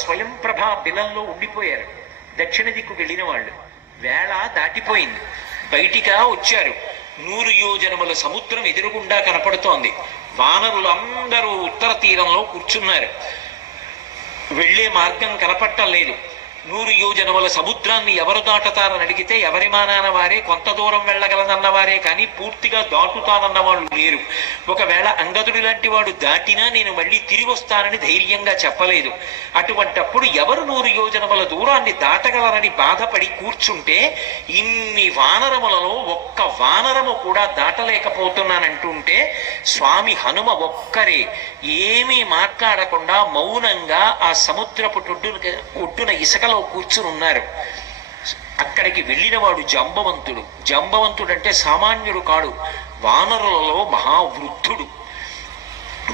స్వయం ప్రభా బిలంలో ఉండిపోయారు. దక్షిణ దిక్కు వెళ్ళిన వాళ్ళు వేళ దాటిపోయింది. బయటిగా వచ్చారు. 100 యోజనముల సముద్రం ఎదురుగుండా కనపడుతోంది. వానరులందరూ ఉత్తర తీరంలో కూర్చున్నారు. వెళ్లే మార్గం కనపట్టలేదు. 100 యోజనముల సముద్రాన్ని ఎవరు దాటుతారని అడిగితే ఎవరి మానాన వారే, కొంత దూరం వెళ్ళగలనన్నవారే కానీ పూర్తిగా దాటుతానన్న వాళ్ళు లేరు. ఒకవేళ అంగదుడి లాంటి వాడు దాటినా నేను మళ్ళీ తిరిగి వస్తానని ధైర్యంగా చెప్పలేదు. అటువంటప్పుడు ఎవరు 100 యోజనముల దూరాన్ని దాటగలరని బాధపడి కూర్చుంటే, ఇన్ని వానరములలో ఒక్క వానరము కూడా దాటలేకపోతున్నానంటుంటే స్వామి హనుమ ఒక్కరే ఏమీ మాట్లాడకుండా మౌనంగా ఆ సముద్రపు ఒడ్డున ఇసుకలో కూర్చుని ఉన్నారు. అక్కడికి వెళ్ళినవాడు జంబవంతుడు. జంబవంతుడంటే సామాన్యుడు కాడు, వానరులలో మహావృద్ధుడు.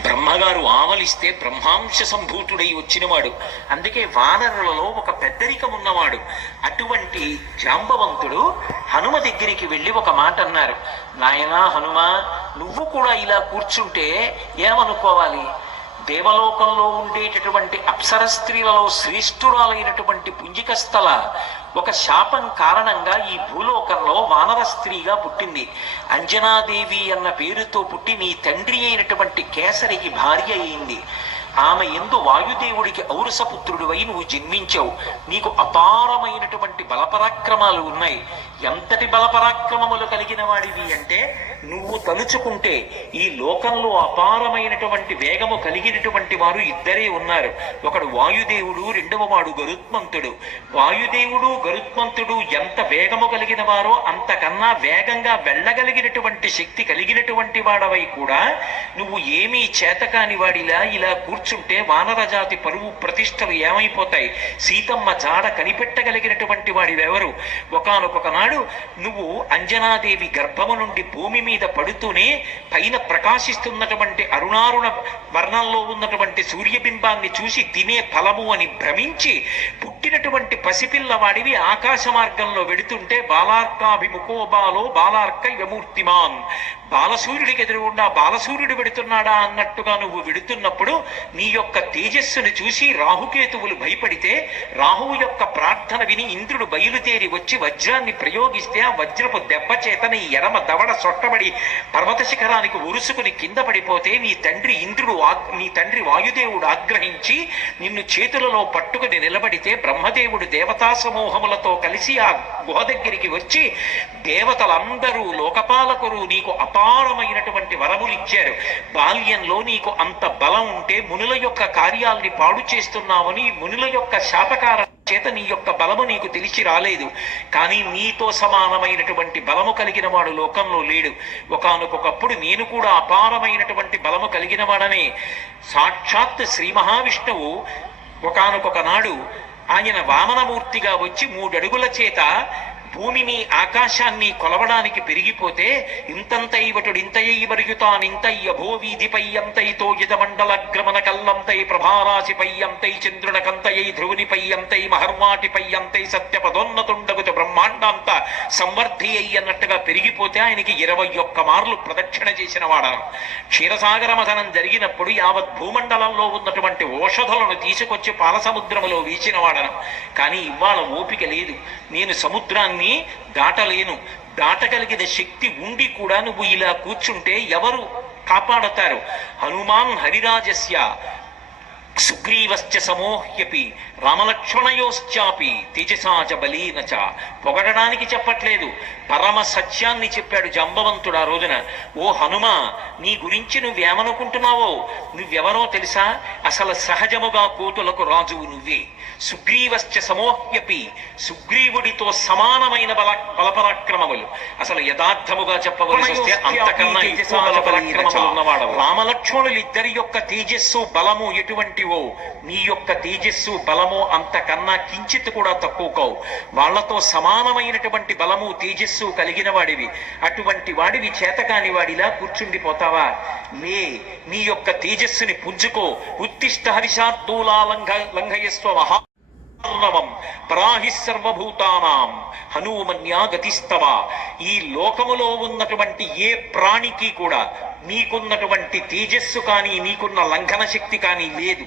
బ్రహ్మగారు ఆవలిస్తే బ్రహ్మాంశ సంభూతుడై వచ్చినవాడు. అందుకే వానరులలో ఒక పెద్దరికం ఉన్నవాడు. అటువంటి జాంబవంతుడు హనుమ దగ్గరికి వెళ్ళి ఒక మాట అన్నారు. నాయనా హనుమ, నువ్వు కూడా ఇలా కూర్చుంటే ఏమనుకోవాలి? దేవలోకంలో ఉండేటటువంటి అప్సర స్త్రీలలో శ్రేష్ఠురాలైనటువంటి పుంజికస్థల ఒక శాపం కారణంగా ఈ భూలోకంలో వానర స్త్రీగా పుట్టింది. అంజనాదేవి అన్న పేరుతో పుట్టి నీ తండ్రి అయినటువంటి కేసరికి భార్య అయింది. ఆమె ఎందు వాయుదేవుడికి ఔరసపుత్రుడివై నువ్వు జన్మించావు. నీకు అపారమైనటువంటి బలపరాక్రమాలు ఉన్నాయి. ఎంతటి బలపరాక్రమములు కలిగిన వాడివి అంటే, నువ్వు తలుచుకుంటే ఈ లోకంలో అపారమైనటువంటి వేగము కలిగినటువంటి వారు ఇద్దరే ఉన్నారు. ఒకడు వాయుదేవుడు, రెండవ వాడు గరుత్మంతుడు. వాయుదేవుడు గరుత్మంతుడు ఎంత వేగము కలిగిన వారో అంతకన్నా వేగంగా వెళ్ళగలిగినటువంటి శక్తి కలిగినటువంటి వాడవై కూడా నువ్వు ఏమీ చేతకాని వాడిలా ఇలా కూర్చుంటే వానరజాతి పరువు ప్రతిష్టలు ఏమైపోతాయి? సీతమ్మ జాడ కనిపెట్టగలిగినటువంటి వాడివెవరు? ఒకానొక నాడు నువ్వు అంజనాదేవి గర్భము నుండి భూమి మీద పడుతూనే పైన ప్రకాశిస్తున్నటువంటి అరుణారుణ వర్ణంలో ఉన్నటువంటి సూర్యబింబాన్ని చూసి తినే ఫలము అని భ్రమించి పుట్టినటువంటి పసిపిల్లవాడివి ఆకాశ మార్గంలో వెడుతుంటే బాలార్కాభిముఖో బాలో బాలార్క విమూర్తిమాన్, బాలసూర్యుడికి ఎదురుగుండా బాలసూర్యుడు వెడుతున్నాడా అన్నట్టుగా నువ్వు వెడుతున్నప్పుడు నీ యొక్క తేజస్సును చూసి రాహుకేతువులు భయపడితే రాహువు యొక్క ప్రార్థన విని ఇంద్రుడు బయలుదేరి వచ్చి వజ్రాన్ని ప్రయోగిస్తే ఆ వజ్రపు దెబ్బ చేత నీ ఎడమ దవడ సొట్టబడి పర్వత శిఖరానికి ఉరుసుకుని కింద పడిపోతే నీ తండ్రి వాయుదేవుడు ఆగ్రహించి నిన్ను చేతులలో పట్టుకుని నిలబడితే బ్రహ్మదేవుడు దేవతా సమూహములతో కలిసి ఆ గుహ దగ్గరికి వచ్చి దేవతలందరూ లోకపాలకులు నీకు అపారమైనటువంటి వరములిచ్చారు. బాల్యంలో నీకు అంత బలం ఉంటే మునుల యొక్క కార్యాల్ని పాడు చేస్తున్నావని మునుల యొక్క శాపకారం చేత నీ యొక్క బలము నీకు తెలిసి రాలేదు. కానీ నీతో సమానమైనటువంటి బలము కలిగిన వాడు లోకంలో లేడు. ఒకానొకప్పుడు నేను కూడా అపారమైనటువంటి బలము కలిగిన వాడనే. సాక్షాత్ శ్రీ మహావిష్ణువు ఒకానొక నాడు ఆయన వామనమూర్తిగా వచ్చి 3 అడుగుల చేత భూమిని ఆకాశాన్ని కొలవడానికి పెరిగిపోతే ఇంతంతైవటుడింతయై మరుగుతానింతయ్యభో వీధిపై అంతైతో యజమండలగ్రమణ కల్లంతై ప్రభారాశిపై అంతై చంద్రునకంతయై ధ్రువునిపై అంతై మహర్వాటిపై అంతై సత్యపదోన్నతుండగుత బ్రహ్మాండాంత సంవర్ధి అయి అన్నట్టుగా పెరిగిపోతే ఆయనకి 21 మార్లు ప్రదక్షిణ చేసిన వాడను. క్షీరసాగర మథనం జరిగినప్పుడు యావత్ భూమండలంలో ఉన్నటువంటి ఓషధులను తీసుకొచ్చి పాలసముద్రములో వీచిన వాడను. కానీ ఇవాళ ఓపిక లేదు. నేను సముద్రాన్ని దాటలేను. దాటగలిగిన శక్తి ఉండి కూడా నువ్వు ఇలా కూర్చుంటే ఎవరు కాపాడతారు? హనుమాన్ హరిరాజస్య సుగ్రీవశ్చ సమోహ్యపి రామలక్ష్మణయోశ్చాపి తేజసాచ బలీనచ. పొగడడానికి చెప్పట్లేదు, పరమ సత్యాన్ని చెప్పాడు జంబవంతుడు ఆ రోజున. ఓ హనుమ, నీ గురించి నువ్వేమనుకుంటున్నావో నువ్వెవరో తెలుసా? అసలు సహజముగా కోతులకు రాజువు నువ్వే. సుగ్రీవశ్చ సమోహ్యపి, సుగ్రీవుడితో సమానమైన బలపరాక్రమములు. అసలు యథార్థముగా చెప్పవలసి వస్తే అంతకన్నా ఎక్కువ బలపరాక్రమములు ఉన్నవాడు. రామలక్ష్మణులు ఇద్దరి యొక్క తేజస్సు బలము ఎటువంటివో నీ యొక్క తేజస్సు బలము అంతకన్నా కించిత్ కూడా తక్కువ కావు. వాళ్లతో సమానమైనటువంటి బలము తేజస్సు కలిగిన వాడివి. అటువంటి వాడివి చేతకాని వాడిలా కూర్చుండిపోతావా? లే, నీ యొక్క తేజస్సుని పుంజుకో. ఉత్తిష్ట హరిషార్దూలా లంఘయస్వ మహా పరాహి సర్వభూతానాం హనుమన్యా గతిస్తవ. ఈ లోకములో ఉన్నటువంటి ఏ ప్రాణికి కూడా నీకున్నటువంటి తేజస్సు కానీ నీకున్న లంఘన శక్తి కానీ లేదు.